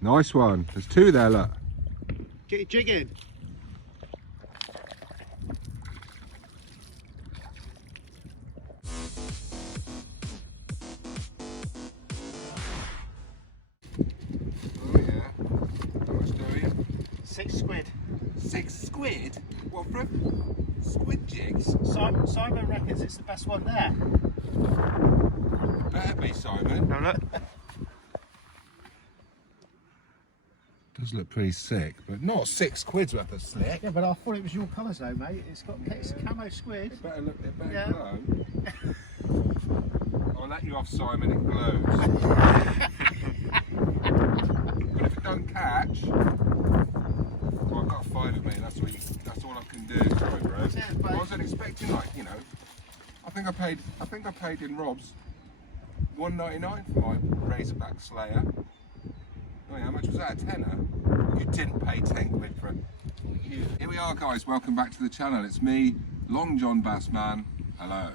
Nice one. There's two there, look. Get your jig in. Oh yeah. How much do you? 6 squid. 6 squid? What for squid jigs? Simon reckons it's the best one there. Better be, Simon. No, look. Does look pretty sick, but not 6 quid's worth of slick. Yeah, but I thought it was your colours though, mate. It's camo squid. It better look, it better Yeah. glow. I'll let you off, Simon, it glows. But if it doesn't catch, well, I've got 5 of me, that's all I can do. Sorry, bro. That's it, I mate. wasn't expecting, like, you know, I think I paid in Rob's $1.99 for my Razorback Slayer. Oh yeah, how much was that? A tenner? You didn't pay 10 quid for it. Here we are, guys. Welcome back to the channel. It's me, Long John Bassman. Hello.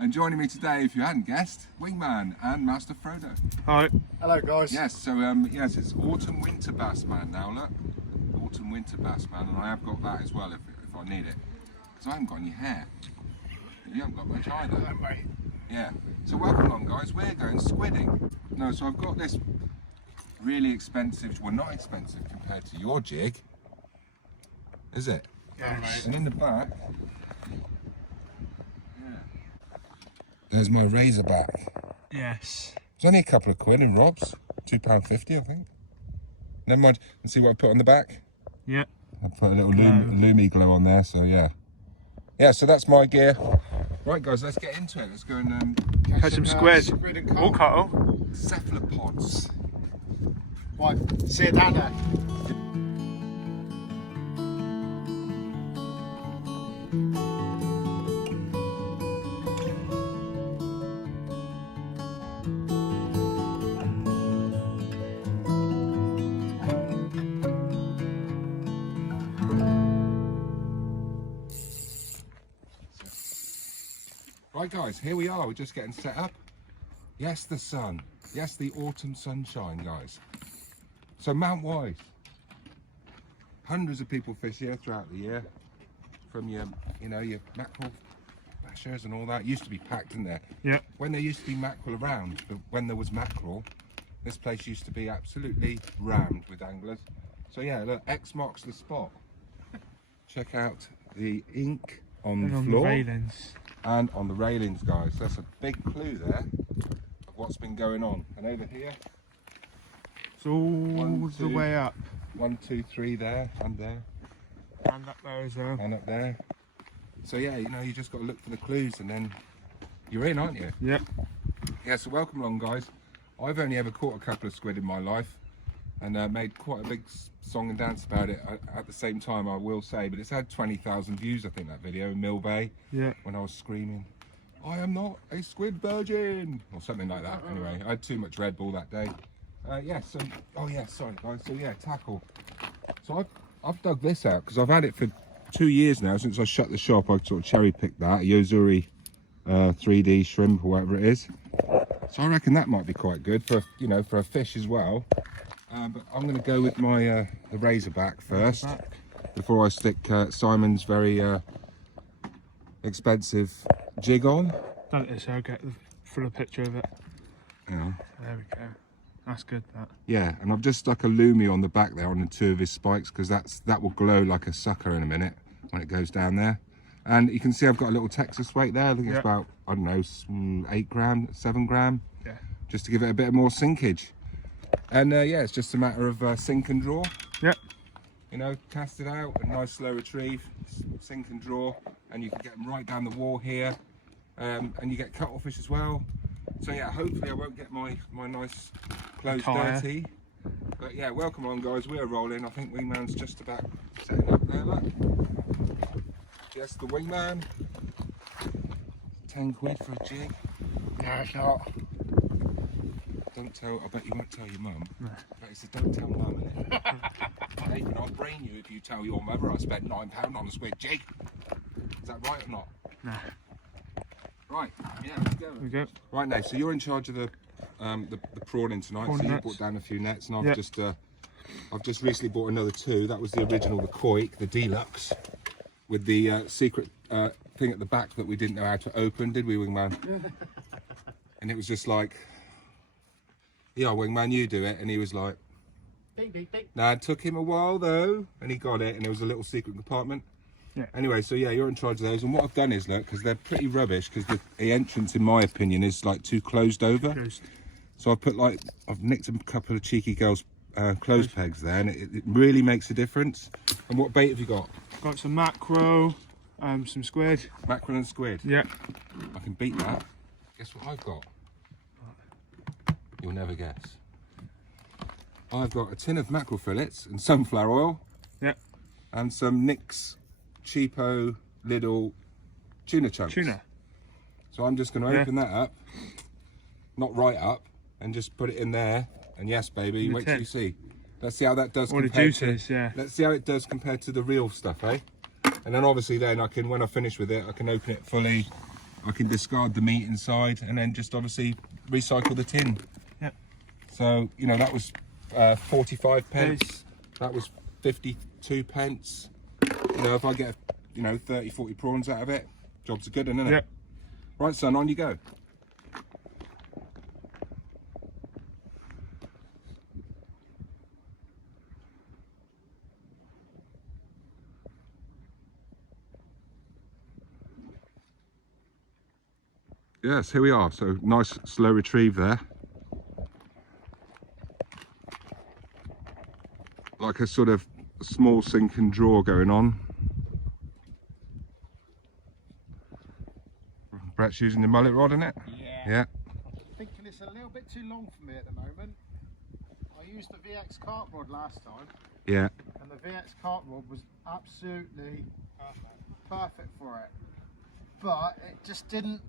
And joining me today, if you hadn't guessed, Wingman and Master Frodo. Hi. Hello, guys. Yes, so yes, it's autumn winter Bassman now. Look, autumn winter Bassman, and I have got that as well if I need it, because I haven't got any hair. You haven't got much either. Hello, mate. Yeah. So welcome along, guys. We're going squidding. No, so I've got this really expensive, well, not expensive compared to your jig, is it? Yeah, mate. And in the back, yeah, there's my Razorback. Yes. It's only a couple of quid in Rob's, £2.50 I think. Never mind. And see what I put on the back? Yeah. I put a little Lumi glow on there, so yeah. Yeah, so that's my gear. Right, guys, let's get into it. Let's go and Catch some squid. Squid and Or cuttle. cephalopods. Right. See you down there. Right, guys, here we are. We're just getting set up. Yes, the sun. Yes, the autumn sunshine, guys. So Mount Wise. Hundreds of people fish here throughout the year. From your, you know, your mackerel bashers and all that. It used to be packed in there. Yeah. When there used to be mackerel around, but when there was mackerel, this place used to be absolutely rammed with anglers. So yeah, look, X marks the spot. Check out the ink on the floor. The railings. And on the railings, guys. That's a big clue there of what's been going on. And over here, It's all the way up. 1, 2, 3 there, and there, And up there as well. and up there. So yeah, you know, you just got to look for the clues and then you're in, aren't you? Yep. Yeah, so welcome along, guys. I've only ever caught a couple of squid in my life and made quite a big song and dance about it at the same time, I will say, but it's had 20,000 views, I think, that video in Mill Bay. Yeah. When I was screaming, I am not a squid virgin, or something like that. Anyway, I had too much Red Bull that day. Yeah, so, oh yeah, sorry guys, so yeah, tackle. So I've dug this out because I've had it for 2 years now. Since I shut the shop, I sort of cherry picked that Yozuri 3D shrimp or whatever it is. So I reckon that might be quite good for, you know, for a fish as well. But I'm going to go with my the Razorback first before I stick Simon's very expensive jig on. Done it, so I'll get the full picture of it. Yeah. There we go. That's good, that. Yeah, and I've just stuck a Lumi on the back there on the 2 of his spikes because that will glow like a sucker in a minute when it goes down there. And you can see I've got a little Texas weight there. I think it's about, I don't know, 8 gram, 7 gram. Yeah. Just to give it a bit more sinkage. And yeah, it's just a matter of sink and draw. Yep. You know, cast it out, a nice slow retrieve, sink and draw, and you can get them right down the wall here. And you get cuttlefish as well. So yeah, hopefully I won't get my nice clothes dirty. But yeah, welcome on, guys. We're rolling. I think Wingman's just about setting up there, look. Yes, the Wingman. 10 quid for a jig. No, it's not. Don't tell, I bet you won't tell your mum. No. But he said, don't tell mum, innit? Nathan, I'll brain you if you tell your mother I spent £9 on a squid jig. Is that right or not? No. Right, yeah, let's go. We go. Right, Nate, so you're in charge of the the prawning tonight. Prawn so you nets. brought down a few nets, and Yep. I've just recently bought another 2. That was the original, the koi, the deluxe, with the secret thing at the back that we didn't know how to open, did we, Wingman? And it was just like, yeah, Wingman, you do it. And he was like, Beep, beep, beep. nah, it took him a while though, and he got it, and it was a little secret compartment. Yeah. Anyway, so yeah, you're in charge of those, and what I've done is, look, because they're pretty rubbish, because the entrance, in my opinion, is like too closed over. Closed. So I've nicked a couple of cheeky girls' clothes pegs there, and it really makes a difference. And what bait have you got? Got some mackerel, some squid. Mackerel and squid. Yeah. I can beat that. Guess what I've got? You'll never guess. I've got a tin of mackerel fillets and sunflower oil. Yeah. And some Nick's cheapo little tuna chunks. Tuna. So I'm just going to open that up, not right up, and just put it in there. And yes, baby, wait till you see. Let's see how that does. All the juices, yeah. Let's see how it does compared to the real stuff, eh? And then obviously then I can, when I finish with it, I can open it fully. I can discard the meat inside, and then just obviously recycle the tin. Yep. So, you know, that was 45 pence. That was 52 pence. You know, if I get, 30, 40 prawns out of it, job's a good one, isn't it? Yep. Right, son, on you go. Yes, here we are. So nice slow retrieve there. Like a sort of small sink and draw going on. Brett's using the mullet rod, isn't it? Yeah. Thinking it's a little bit too long for me at the moment. I used the VX cart rod last time, Yeah. and the VX cart rod was absolutely perfect for it. But it just didn't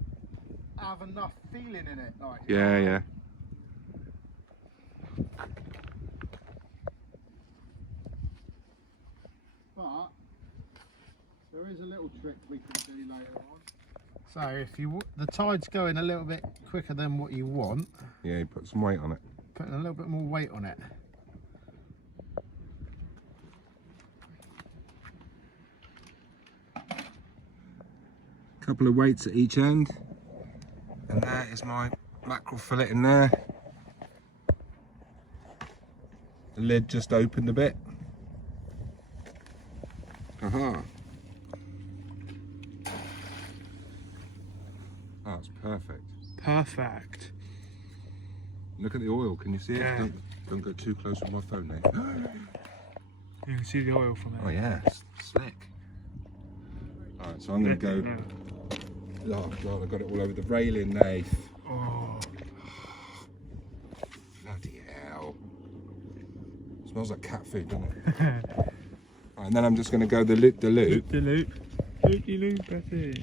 have enough feeling in it. Like, Yeah, yeah. But there is a little trick we can do later on. So if the tide's going a little bit quicker than what you want, Yeah, you put some weight on it. putting a little bit more weight on it. Couple of weights at each end. And there is my mackerel fillet in there. The lid just opened a bit. Aha. That's perfect. Perfect. Look at the oil, can you see it? Yeah. Don't go too close with my phone there. You can see the oil from Oh it. yeah, slick. Alright, so I'm going to go. Oh god, I got it all over the railing, Nath. Oh. Bloody hell. Smells like cat food, doesn't it? Right, and then I'm just going to go the loop. Loop the loop. Loop de loop, Betty.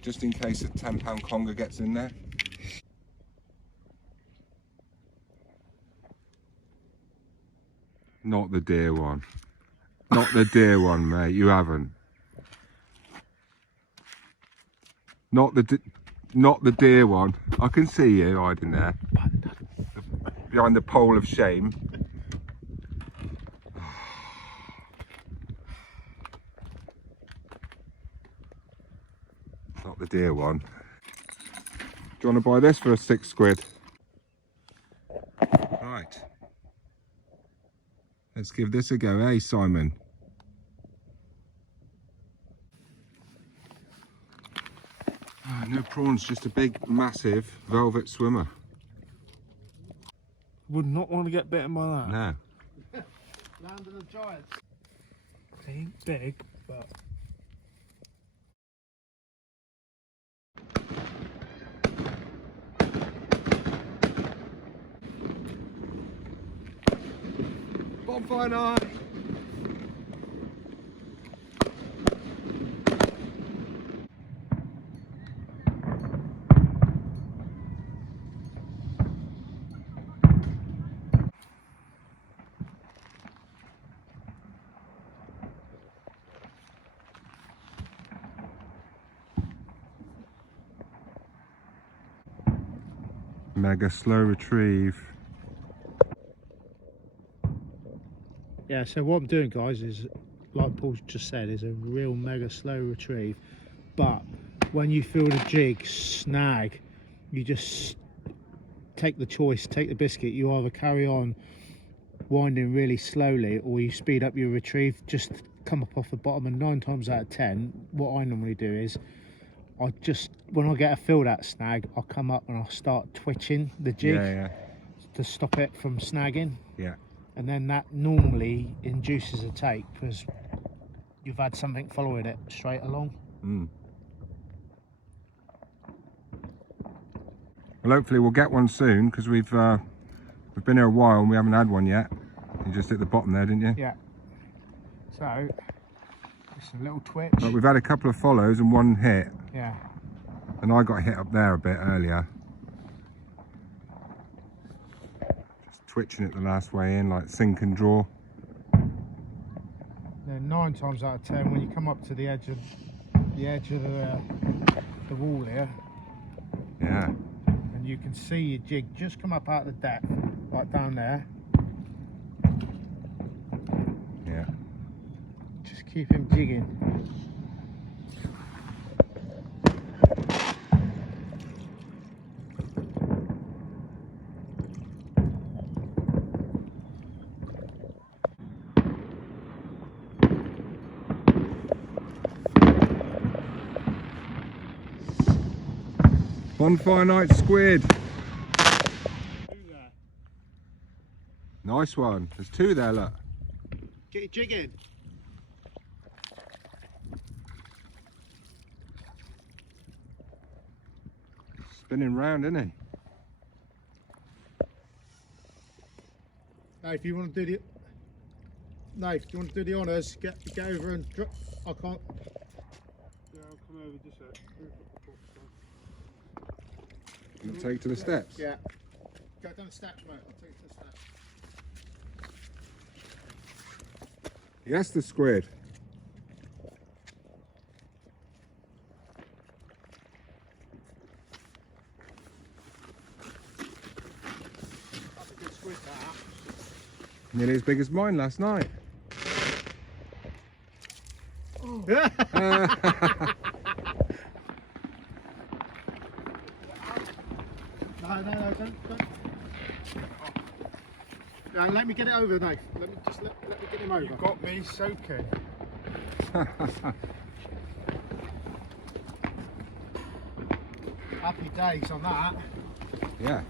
Just in case a £10 conger gets in there. Not the deer one. Not the deer one, mate. You haven't. Not the deer one. I can see you hiding there. Behind the pole of shame. Not the deer one. Do you want to buy this for a £6? Right. Let's give this a go, eh, Simon? No prawns, just a big, massive velvet swimmer. Would not want to get bitten by that. No. Land of the Giants. They ain't big, but Bonfire night. Mega slow retrieve. Yeah, so what I'm doing, guys, is like Paul just said, is a real mega slow retrieve. But when you feel the jig snag, you just take the choice, take the biscuit. You either carry on winding really slowly, or you speed up your retrieve, just come up off the bottom. And 9 times out of 10, what I normally do is I just, when I get a feel that snag, I'll come up and I'll start twitching the jig to stop it from snagging. Yeah. And then that normally induces a take because you've had something following it straight along. Well, hopefully we'll get one soon, because we've been here a while and we haven't had one yet. You just hit the bottom there, didn't you? Yeah. So it's a little twitch. But we've had a couple of follows and one hit. Yeah. And I got hit up there a bit earlier. Just twitching it the last way in, like sink and draw. Then 9 times out of 10, when you come up to the edge of the wall here, Yeah. and you can see your jig just come up out of the depth, right down there. Yeah. Just keep him jigging. Bonfire night squid. Nice one. There's 2 there, look. Get your jig in. Spinning round, isn't he? Now, if you want to do the honours, get over and drop. I can't. Yeah, I'll come over just a and take to the steps. Yeah. Go down the steps, mate. I'll take you to the steps. Yes, the squid. That's a good squid, that. Nearly as big as mine last night. Oh. No, don't. No, let me get it over, Nate. Let me get him over. You got me soaking. Happy days on that. Yeah.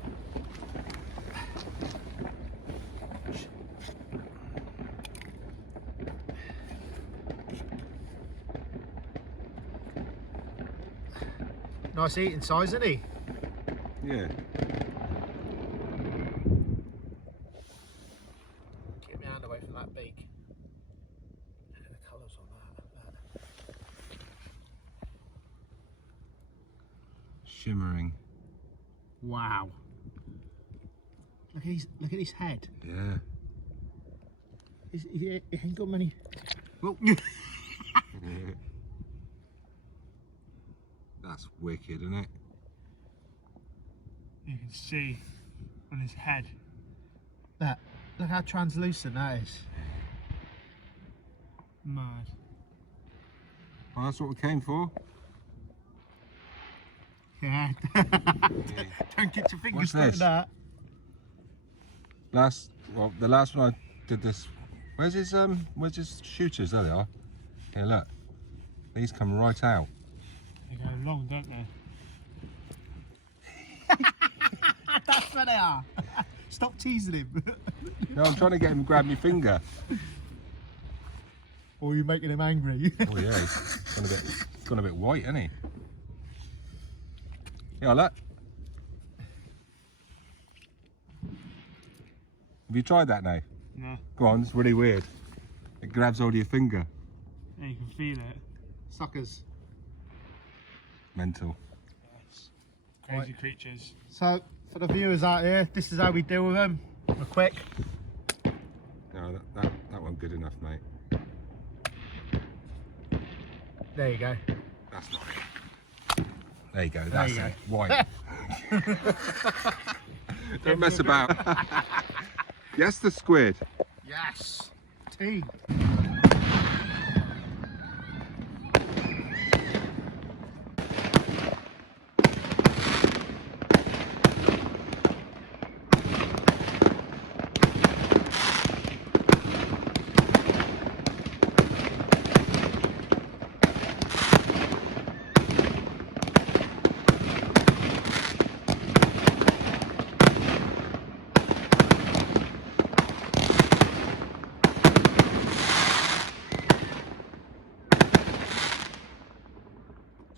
Nice eating size, isn't he? Yeah. Get my hand away from that beak. Look at the colours on that. Shimmering. Wow. Look at his head. Yeah. He ain't got many. Oh. That's wicked, isn't it? You can see on his head. Look how translucent that is. Mad. Well, that's what we came for. Yeah. Don't get your fingers What's stuck in this? that. The last one I did this. Where's his shooters? There they are. Here, look. These come right out. They go long, don't they? That's where they are. Stop teasing him. No, I'm trying to get him to grab my finger. Or you're making him angry. Oh yeah, he's gone a bit white, isn't he? Yeah, look. Have you tried that now? No. Go on, it's really weird. It grabs hold of your finger. Yeah, you can feel it. Suckers. Mental. Yes. Crazy creatures. So, for the viewers out here, this is how we deal with them. We're quick. No, that wasn't good enough, mate. There you go. That's not it. There you go, that's it. White. Don't mess about. Yes, the squid. Yes. Team.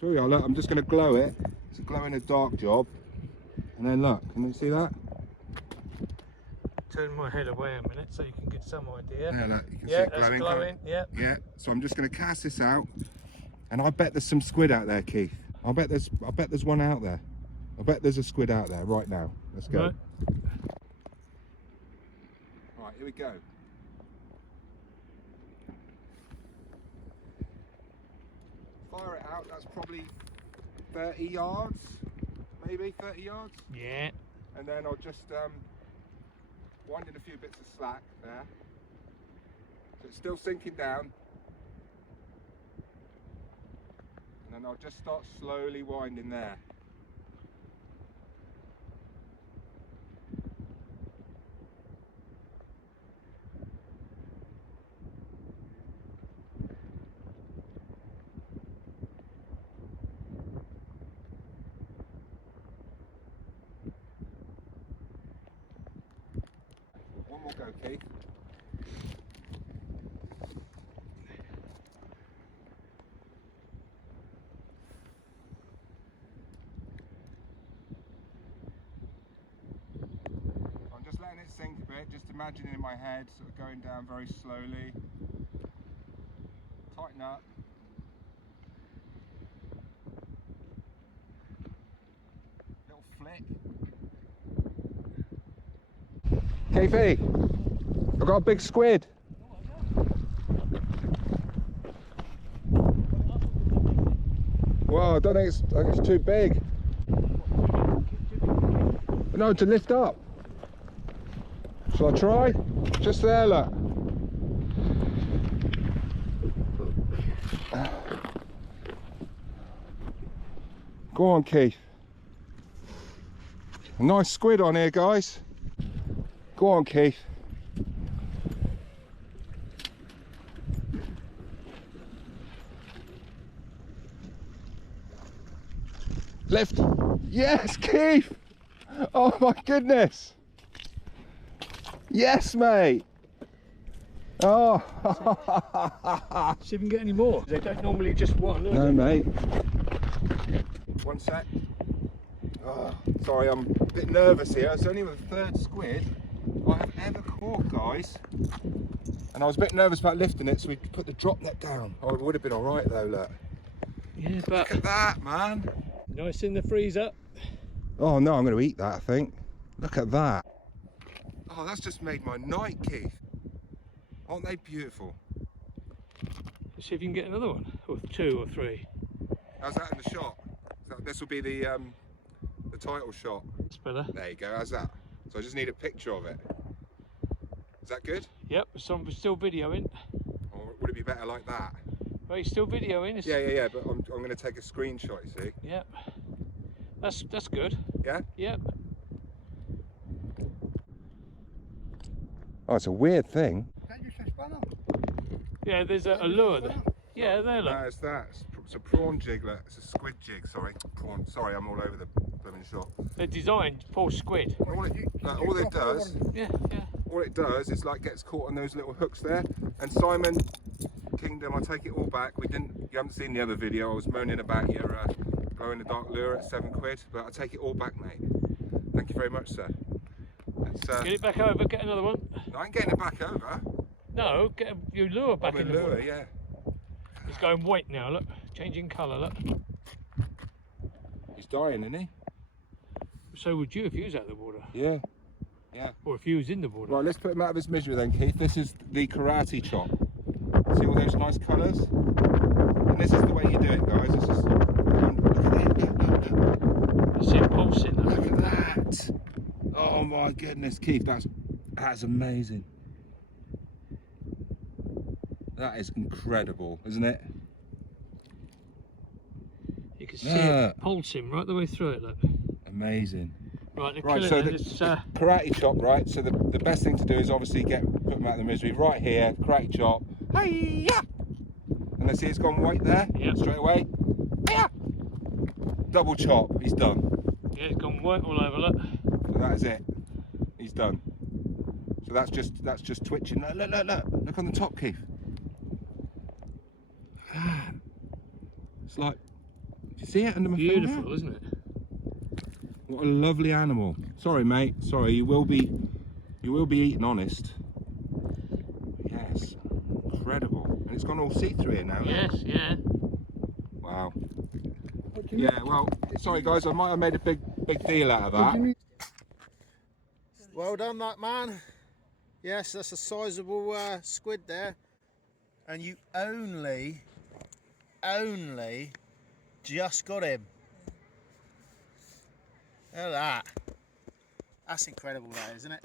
So yeah, look, I'm just going to glow it. It's a glow in the dark job. And then look, can you see that? Turn my head away a minute so you can get some idea. Yeah, look, you can see Yeah, it that's glowing. glowing. Yeah. Yeah, so I'm just going to cast this out. And I bet there's some squid out there, Keith. I bet there's one out there. I bet there's a squid out there right now. Let's go. Right. Right, here we go. Fire it out, that's probably 30 yards, maybe 30 yards. Yeah. And then I'll just wind in a few bits of slack there. So it's still sinking down. And then I'll just start slowly winding there. One more go, Keith. I'm just letting it sink a bit, just imagining in my head, sort of going down very slowly. Tighten up. Little flick. KV, I've got a big squid. Well, I think it's too big. No, to lift up. Shall I try? Just there, look. Go on, Keith. A nice squid on here, guys. Go on, Keith. Lift. Yes, Keith. Oh my goodness. Yes, mate. Oh. See if we can get any more. They don't normally just one. No, mate. One sec. Oh, sorry, I'm a bit nervous here. It's only the third squid I have ever caught, guys. And I was a bit nervous about lifting it, so we put the drop net down. Oh, it would have been all right though, look. Yeah, but Look at that, man. nice in the freezer. Oh no, I'm going to eat that, I think. Look at that. Oh, that's just made my night, Keith. Aren't they beautiful? Let's see if you can get another one, or two or three. How's that in the shot? This will be the title shot. That's better. There you go, how's that? So I just need a picture of it. Is that good? Yep, some still videoing. Or would it be better like that? Well, he's still videoing. It's... Yeah, but I'm going to take a screenshot, you see. Yep. That's good. Yeah? Yep. Oh, it's a weird thing. Yeah, there's a lure there. Yeah, there, look. No, it's that. It's a prawn jig, look. It's a squid jig, sorry. Prawn. Sorry, I'm all over the blooming shot. They're designed for squid. All it does... Yeah. All it does is like gets caught on those little hooks there. And Simon Kingdom, I take it all back. You haven't seen the other video. I was moaning about your glow in the dark lure at £7, but I take it all back, mate. Thank you very much, sir. Get it back over. Get another one. I ain't getting it back over. No, get your lure back in the lure, water. yeah. He's going white now. Look, changing colour. Look. He's dying, isn't he? So would you if you was out of the water, Yeah. or if you was in the water. Right, let's put him out of his misery then, Keith. This is the karate chop. See all those nice colours? And this is the way you do it, guys. This is... You see it pulsing. Look at that. Oh my goodness, Keith, that's amazing. That is incredible, isn't it? You can see it pulsing right the way through it, look. Amazing. Right, So the karate chop, right? So the best thing to do is obviously put them out of the misery. Right here, karate chop. Hi-ya! And let's see, it's gone white there. Yep. Straight away. Hi-ya! Double chop. He's done. Yeah, it's gone white all over, look. So that is it. He's done. So that's just twitching. Look on the top, Keith. Man, it's like, do you see it under my finger? Beautiful, isn't it? What a lovely animal. Sorry, mate. Sorry, you will be eaten honest. Yes, incredible. And it's gone all see-through here now. Yes, yeah. Wow. Yeah. Well, sorry guys, I might have made a big deal out of that. Well done, that man. Yes, that's a sizable squid there. And you only just got him. Look at that. That's incredible, that, isn't it?